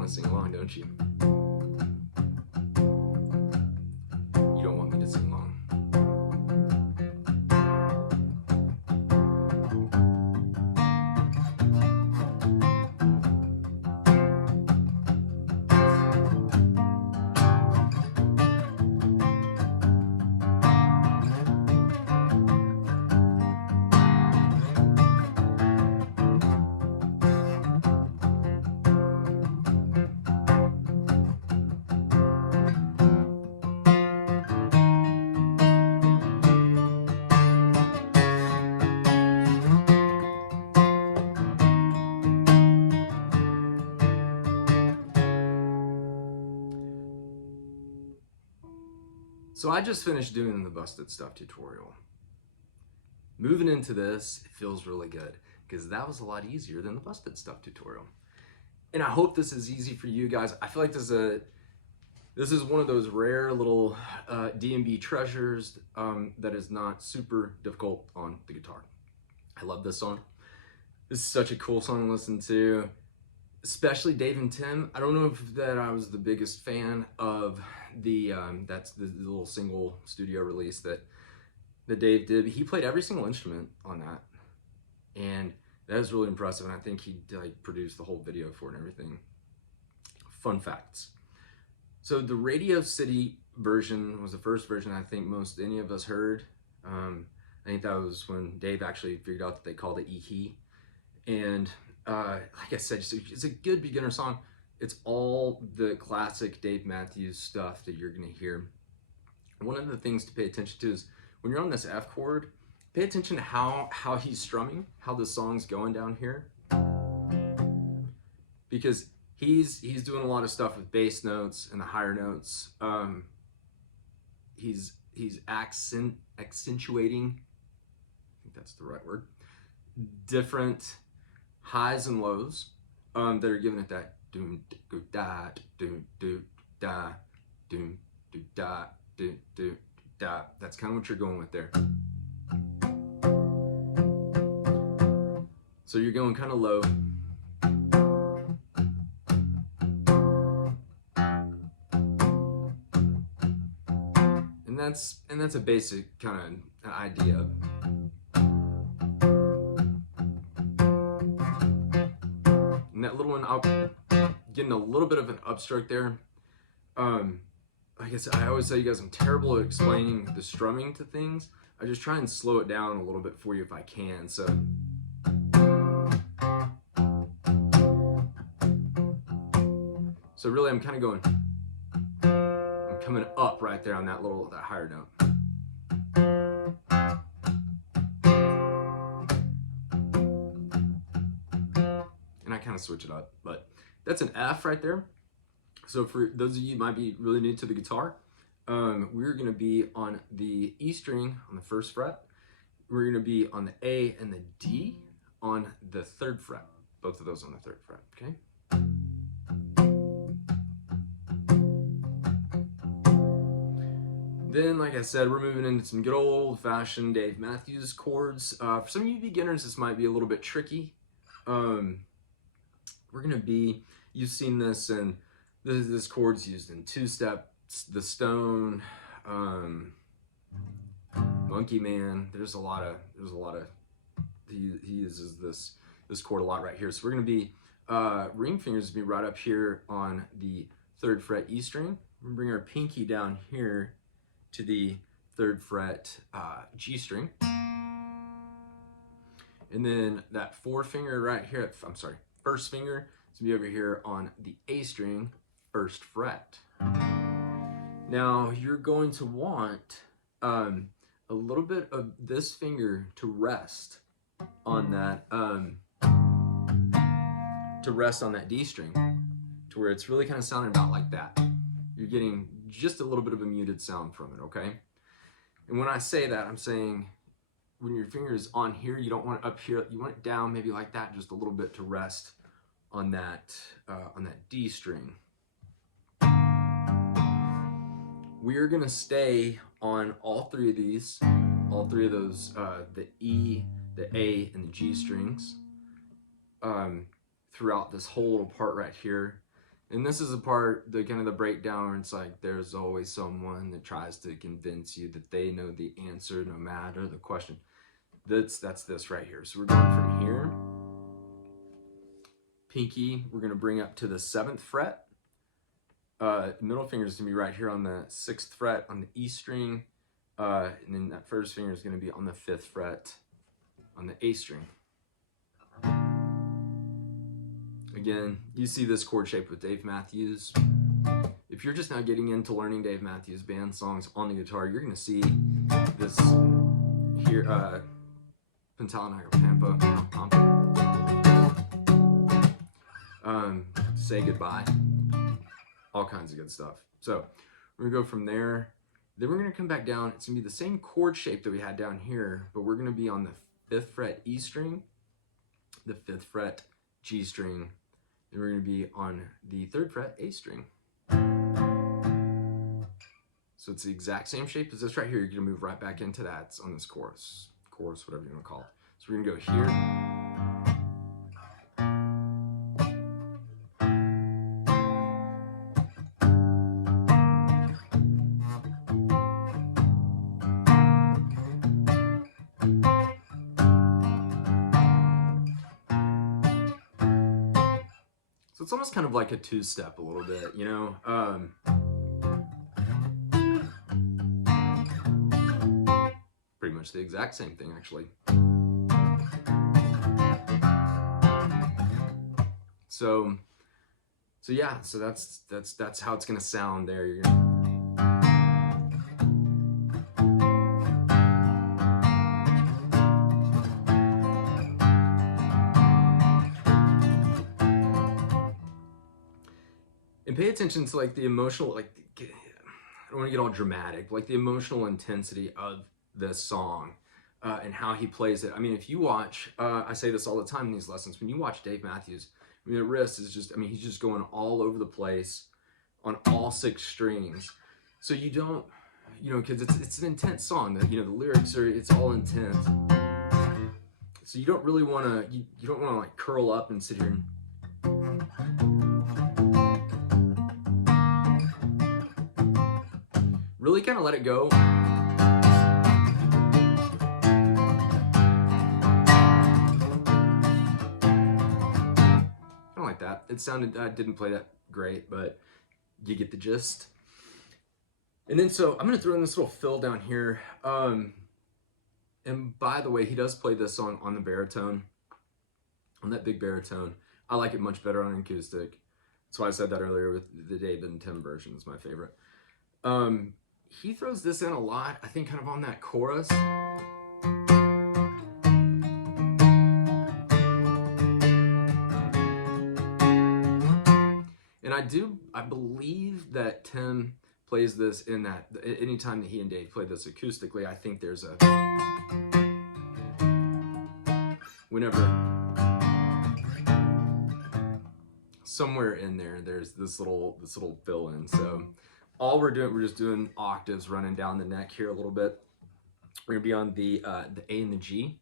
want to sing along, don't you? You don't want me to sing along. So I just finished doing the busted stuff tutorial. Moving into this, it feels really good because that was a lot easier than the busted stuff tutorial. And I hope this is easy for you guys. I feel like this is one of those rare little D&B treasures that is not super difficult on the guitar. I love this song. This is such a cool song to listen to, especially Dave and Tim. I don't know if that I was the biggest fan of the that's the little single studio release that Dave did. He played every single instrument on that, and that was really impressive. And I think he like produced the whole video for it and everything. Fun facts. So the Radio City version was the first version I think most any of us heard. I think that was when Dave actually figured out that they called it Eh Hee. And like I said, it's a good beginner song. It's all the classic Dave Matthews stuff that you're gonna hear. One of the things to pay attention to is when you're on this F chord, pay attention to how he's strumming, how the song's going down here. Because he's doing a lot of stuff with bass notes and the higher notes. He's accentuating, I think that's the right word, different highs and lows that are giving it that doom do da doom do da doom do da do do da. That's kind of what you're going with there. So you're going kind of low. And that's a basic kind of idea. And that little one, getting a little bit of an upstroke there. Like I said, I always tell you guys I'm terrible at explaining the strumming to things. I just try and slow it down a little bit for you if I can. So really I'm kind of going, I'm coming up right there on that higher note. And I kind of switch it up, but that's an F right there. So for those of you who might be really new to the guitar, we're gonna be on the E string on the 1st fret. We're gonna be on the A and the D on the 3rd fret. Both of those on the 3rd fret, okay? Then, like I said, we're moving into some good old-fashioned Dave Matthews chords. For some of you beginners, this might be a little bit tricky. We're gonna be, you've seen this, and this chord's used in two-step, the Stone, Monkey Man. There's a lot of he uses this chord a lot right here. So we're gonna be ring fingers be right up here on the 3rd fret E string. We're gonna bring our pinky down here to the 3rd fret G string, and then that 4th finger right here, I'm sorry, 1st finger is gonna be over here on the A string, 1st fret. Now you're going to want a little bit of this finger to rest on that D string, to where it's really kind of sounding about like that. You're getting just a little bit of a muted sound from it, okay? And when I say that, I'm saying when your finger is on here, you don't want it up here, you want it down maybe like that, just a little bit to rest on that D string. We're gonna stay on all three of those, the E, the A, and the G strings throughout this whole little part right here. And this is the part, the kind of the breakdown where it's like there's always someone that tries to convince you that they know the answer no matter the question. That's this right here. So we're going from here. Pinky, we're going to bring up to the 7th fret. Middle finger is going to be right here on the 6th fret on the E string. And then that first finger is going to be on the 5th fret on the A string. Again, you see this chord shape with Dave Matthews. If you're just now getting into learning Dave Matthews Band songs on the guitar, you're going to see this here, Pentala Pampa, Say Goodbye, all kinds of good stuff. So we're going to go from there. Then we're going to come back down. It's going to be the same chord shape that we had down here, but we're going to be on the 5th fret E string, the 5th fret G string, and we're going to be on the 3rd fret A string. So it's the exact same shape as this right here. You're going to move right back into that. It's on this chorus, whatever you want to call it. So we're going to go here. So it's almost kind of like a two-step a little bit, you know? Pretty much the exact same thing, actually. So yeah, so that's how it's gonna sound there. You're gonna... And pay attention to like the emotional, like, I don't want to get all dramatic, like the emotional intensity of this song and how he plays it. I mean, if you watch, I say this all the time in these lessons, when you watch Dave Matthews, I mean, the wrist is just, I mean, he's just going all over the place on all 6 strings. So you don't, you know, because it's an intense song that, you know, the lyrics are, it's all intense. So you don't really want to, you don't want to like curl up and sit here and, really kind of let it go. Kind of like that. It sounded, I didn't play that great, but you get the gist. And then so I'm going to throw in this little fill down here. And by the way, he does play this song on the baritone, on that big baritone. I like it much better on acoustic. That's why I said that earlier with the David and Tim version is my favorite. He throws this in a lot, I think, kind of on that chorus. And I believe that Tim plays this in that, anytime that he and Dave play this acoustically, I think there's a, whenever, somewhere in there, there's this little fill in. So all we're doing, we're just doing octaves running down the neck here a little bit. We're gonna be on the A and the G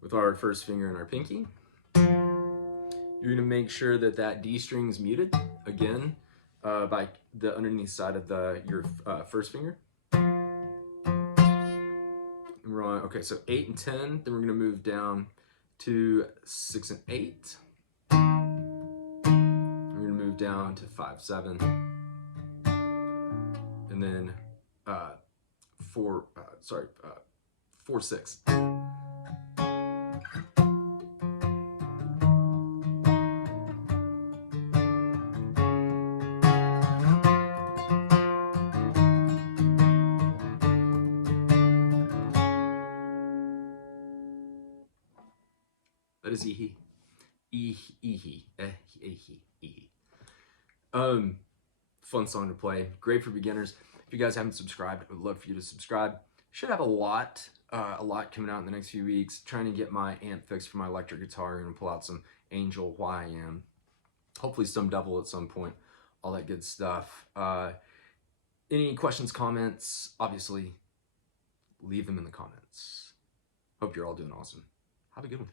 with our first finger and our pinky. You're gonna make sure that that D string is muted again by the underneath side of your first finger. And we're on, okay, so 8 and 10. Then we're gonna move down to 6 and 8. We're gonna move down to 5, 7. And then 4, 6. That is Eh Hee. Eh Hee. Eh Hee. Eh Hee. Fun song to play. Great for beginners. If you guys haven't subscribed, I would love for you to subscribe. Should have a lot coming out in the next few weeks. Trying to get my amp fixed for my electric guitar. I'm gonna pull out some Angel YM. Hopefully some Devil at some point. All that good stuff. Any questions, comments? Obviously, leave them in the comments. Hope you're all doing awesome. Have a good one.